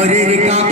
ঘরের কাবা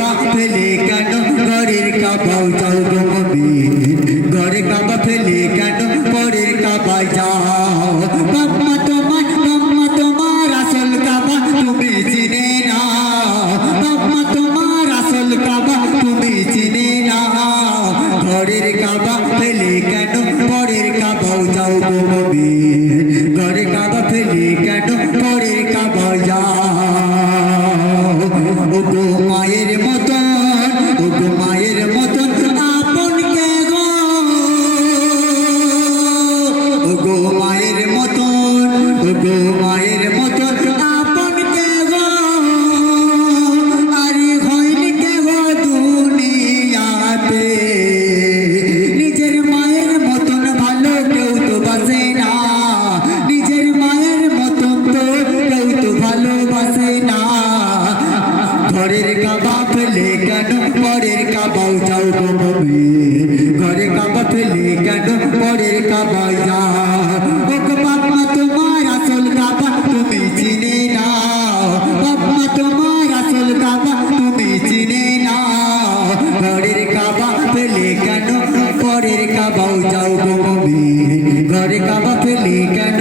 কাবাও যাও গো ঘরে কাবা ফেলে কেন?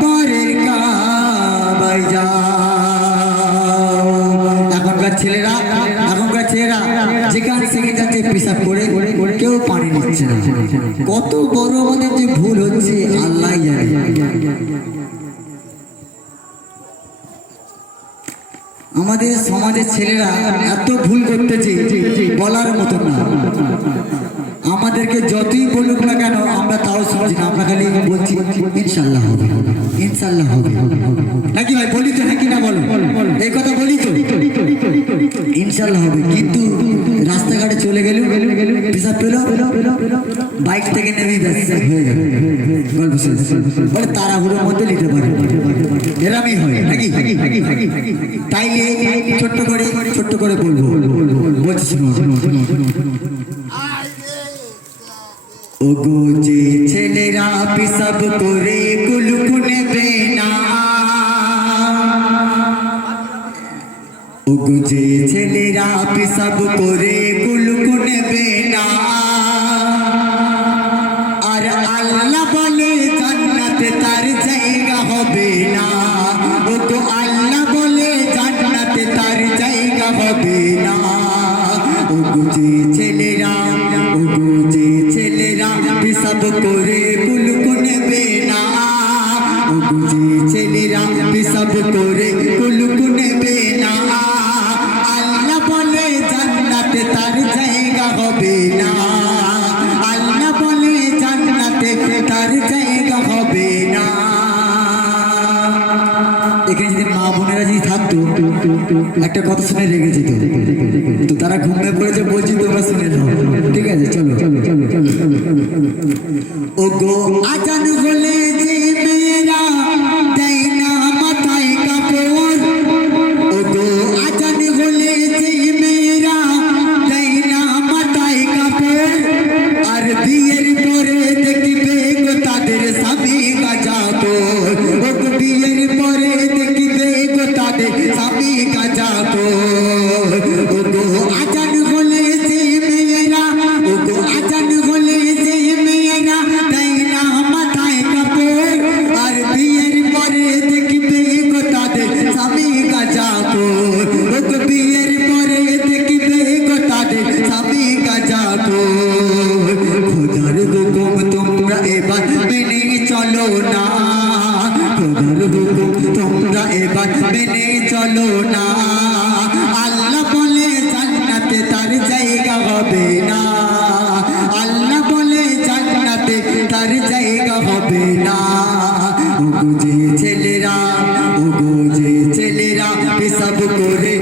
পরের কাবাই যাও। এখনকার ছেলেরা এখনকার ছেলেরা যেখানে সেখানে যাচ্ছে, পেশাব করে কেউ পানি নিচ্ছে না। কত বড় আমাদের যে ভুল হচ্ছে আল্লাহ জানে। আমাদের সমাজের ছেলেরা এত ভুল করতেছে, বলার মতো না। আমাদেরকে যতই বলুক না কেন, আমরা তাও শুনছি আমরা খালি বলছি ইনশাল্লাহ হবে ইনশাল্লাহ হবে নাকি ভাই, বলি তো হ্যাঁ কি না বলো? এই কথা বলি তো। ইনশাল্লাহ হবে, কিন্তু রাস্তাঘাটে চলে গেল পেশাব পেল বাইক থেকে নেমে হয়ে গেল। গল্প বলে তাড়াহুড়োর মধ্যে নিতে পারে। এরামই হয়, নাকি? তাইলে ছোট্ট করে ছোট্ট করে বলব। বলছি ওগো যে ছেলেরা পিসাব করে কুলুক নেবে না ওগো যে ছেলেরা পিসাব করে কুলুক নেবে না আর আল্লাহ বলে, জান্নাতে তার জায়গা হবে না। ওগো আল্লাহ বলে, জান্নাতে তার জায়গা হবে না। ওগো যে ছেলেরা ওগো যে পিসাব করে কুলুক নেবে না। ওগো যে ছেলেরা পিসাব করে কুলুক নেবে না। আল্লাহ বলে জান্নাতে তার জায়গা হবে না। আল্লাহ বলে জান্নাতে তার জায়গা হবে না। এখানে যদি মা বোনেরা যদি থাকতো, একটা কথা শুনে রেখেছি তো। তো তারা ঘুমিয়ে পড়েছে স্বামী গাজাতো ও চলো না। আল্লাহ বলে জান্নাতে তার জায়গা হবে না। আল্লাহ বলে জান্নাতে তার জায়গা হবে না। ওগো যে ছেলেরা ওগো যে ছেলেরা, পেশাব করে